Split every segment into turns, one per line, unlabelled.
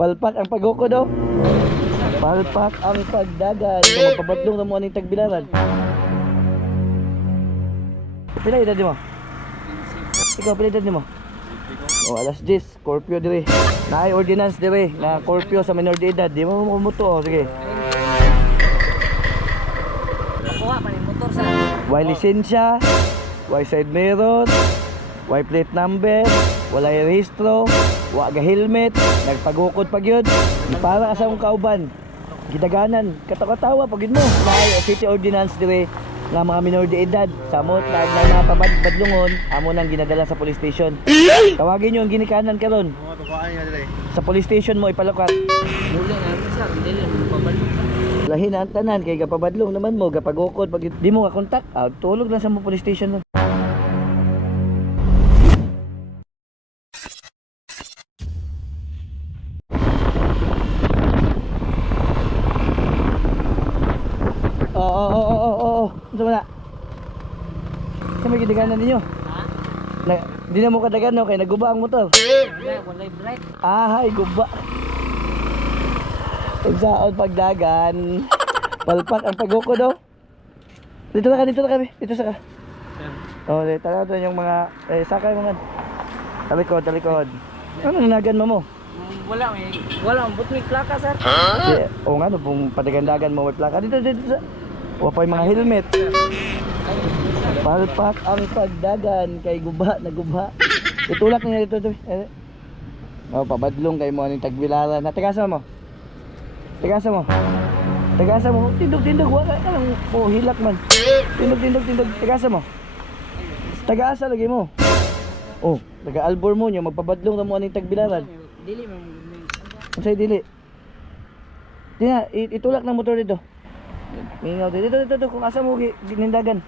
Palpak ang paghuko daw. Palpak ang pagdagan. Kung magpabatlong na mo aning tagbilaran. Pila edad mo? Ikaw, pila edad mo? O, alas 10, Scorpio dire. Naay ordinance dire na Scorpio sa minor de edad. Di mo mamuto. O, sige.
Nakuha pa ni motor sa.
Way lisensya, way side mirror, way plate number, walay rehistro, wa ga helmet, nagpagukod pag yun. Para sa akong kauban. Gidaganan, katakatawa pag yun mo. May city ordinance dire nga mga minor de edad samot na na mga pabadlungon amo nang ginadala sa police station. Tawagin niyo ang ginikanan karon. Sa police station mo ipalukat.
Muli na sir. Dili mo sa.
Lahin ang tanan kay gapabadlong naman mo gapagukod pag di mo ka kontak. Ah, tulog lang sa mo police station. Sa may gidaganan ninyo?
Ha?
Na, di na mo kadagan no, kay naguba ang motor.
Wala, walay bright.
Ah, ay, guba. Igsaon pagdagan. Palpak ang paguko daw. Dito na ka, dito na kami. Dito sa ka. Oh, dito na doon yung mga, eh, sakay mga. Talikod, talikod. Ano nanagan mo mo?
Mm, Wala may wala ang butmig plaka sir.
Si, o nga, no, kung padagandagan mo may plaka. Dito, dito, sa. O pa yung mga helmet. Palpak ang pagdagan kay guba na guba. Itulak niya dito, dito. Eh. Oh, pabadlong kay mo aning tagbilaran. Tagasa mo. Tagasa mo. Tagasa mo. Tindog tindog wa ka lang oh, hilak man. Tindog tindog tindog tagasa mo. Tagaasa lagi mo. Oh, taga albor mo niya magpabadlong na mo aning tagbilaran.
Dili mo.
Unsay dili? I- itulak ng motor dito. Mingaw dito, dito, dito, kung asa mo gi- ginindagan.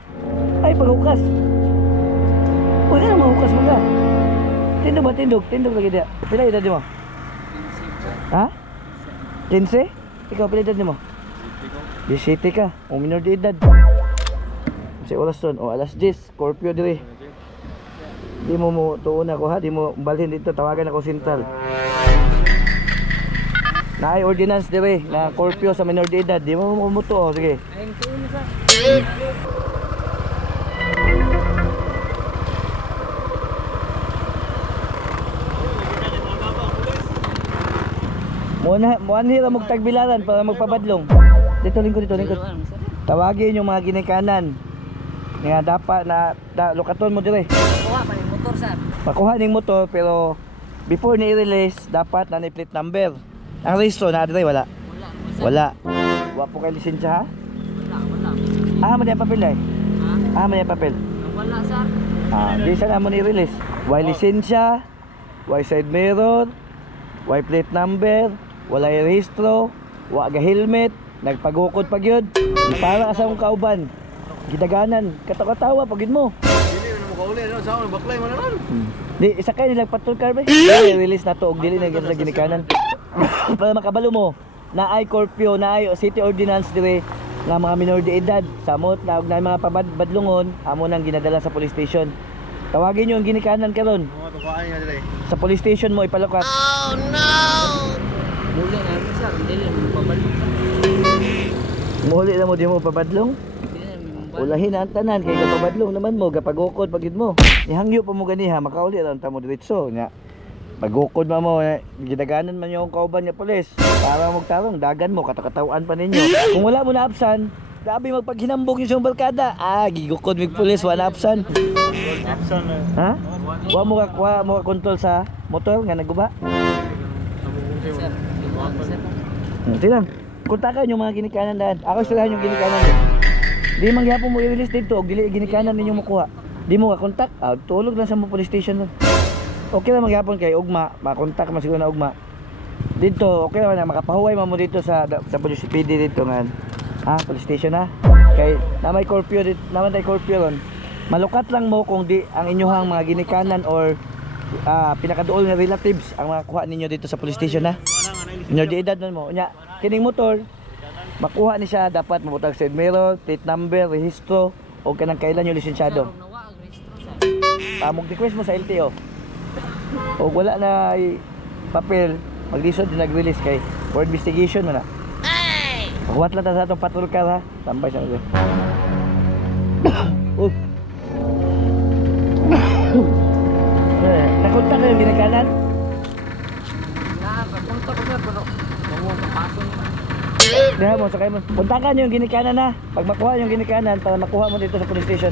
Ay, paghukas. Ka na mahukas mo ka. Tindog ba, tindog? Tindog lagi dia. Pila edad mo? Ha? 15? Ikaw, pila edad mo? 17 ka. O minor de edad. Kasi oras ton. O alas 10. Scorpio dire. Di mo mo tuon ako ha. Di mo balhin dito. Tawagan ako sintal. Naay ordinance dire na Scorpio sa minor de edad. Di mo mamuto. O, sige.
Ayun ko ni
Muna, muanhi ra mong tagbilaran para magpabadlong. Dito lingkod, dito lingkod. Tawagin yung mga ginikanan. Nga dapat na, na lukaton mo dire.
Nakuha pa ni motor sir.
Pakuha ning motor pero before ni release dapat na plate number. Ang registro na dire wala.
Wala.
Wala. Wa po kay lisensya ha?
Wala, wala.
Ah, yung papel eh.
Ha?
Ah, yung papel.
Wala sir.
Ah, di sana mo ni release. Way lisensya, way side mirror, way plate number, wala rehistro, wa ga helmet, nagpagukod pag yun. Para sa akong kauban. Gidaganan, katakatawa pag yun mo.
Dili na mo kauli no sa akong baklay man naman.
Di, isa kayo nilang patrol car ba? Dili, release na to, og dili na gyud sa ginikanan. Para makabalo mo, na ay Corpio, na ay city ordinance dire nga mga minor de edad, samot na og na mga pabadlungon, amo nang ginadala sa police station. Tawagin niyo ang ginikanan karon. Sa police station mo ipalukat.
Muli na rin sir. Dili mo pabalik sa.
Muli na mo di mo
pabalik.
Ulahin ang tanan kay kapabadlong naman mo, gapagukod pagid mo. Ihangyo pa mo ganiha, makauli lang ta mo diretso nya. Pagukod man mo, eh, gidaganan man yung kauban niya pulis. Para magtarong, dagan mo, katakatawaan pa ninyo. Kung wala mo na absan, grabe magpaghinambog yung barkada. Ah, gigukod mig pulis, wala absan.
Absan na.
Ha? Wa mo ka, wa mo ka control sa motor nga naguba.
Sir. Sir.
Hmm, lang. Kontakan yung mga ginikanan daan. Ako istilahan yung ginikanan. Di man gyapon mo i-release dito, dili ginikanan ninyo makuha. Di mo ka kontak, ah, tulog lang sa mo police station nun. Okay lang magyapon kay ugma, makontak man siguro na ugma. Dito, okay naman na makapahuway man mo dito sa sa police PD dito nga. Ah, police station na. Kay na may curfew dito, naman tay curfew ron. Malukat lang mo kung di ang inyong mga ginikanan or ah, pinakaduol nga relatives ang makakuha ninyo dito sa police station na. Minor de edad man mo. Nya, kining motor, makuha ni siya dapat mabutang side mirror, plate number, rehistro, o kanang kailan yung lisensyado. Ah, mag request mo sa LTO. O wala na papel, Maglisod yung nag-release kay for investigation mo na. Pakuhat lang sa itong patrol car ha. Tambay siya nag Oh. Eh, Nakunta kayo ginikanan?
Nakakapunta ko sir, pero bango kapason.
Diha mo, sakay mo. Puntakan yung ginikanan na. Pag makuha yung ginikanan, para makuha mo dito sa police station.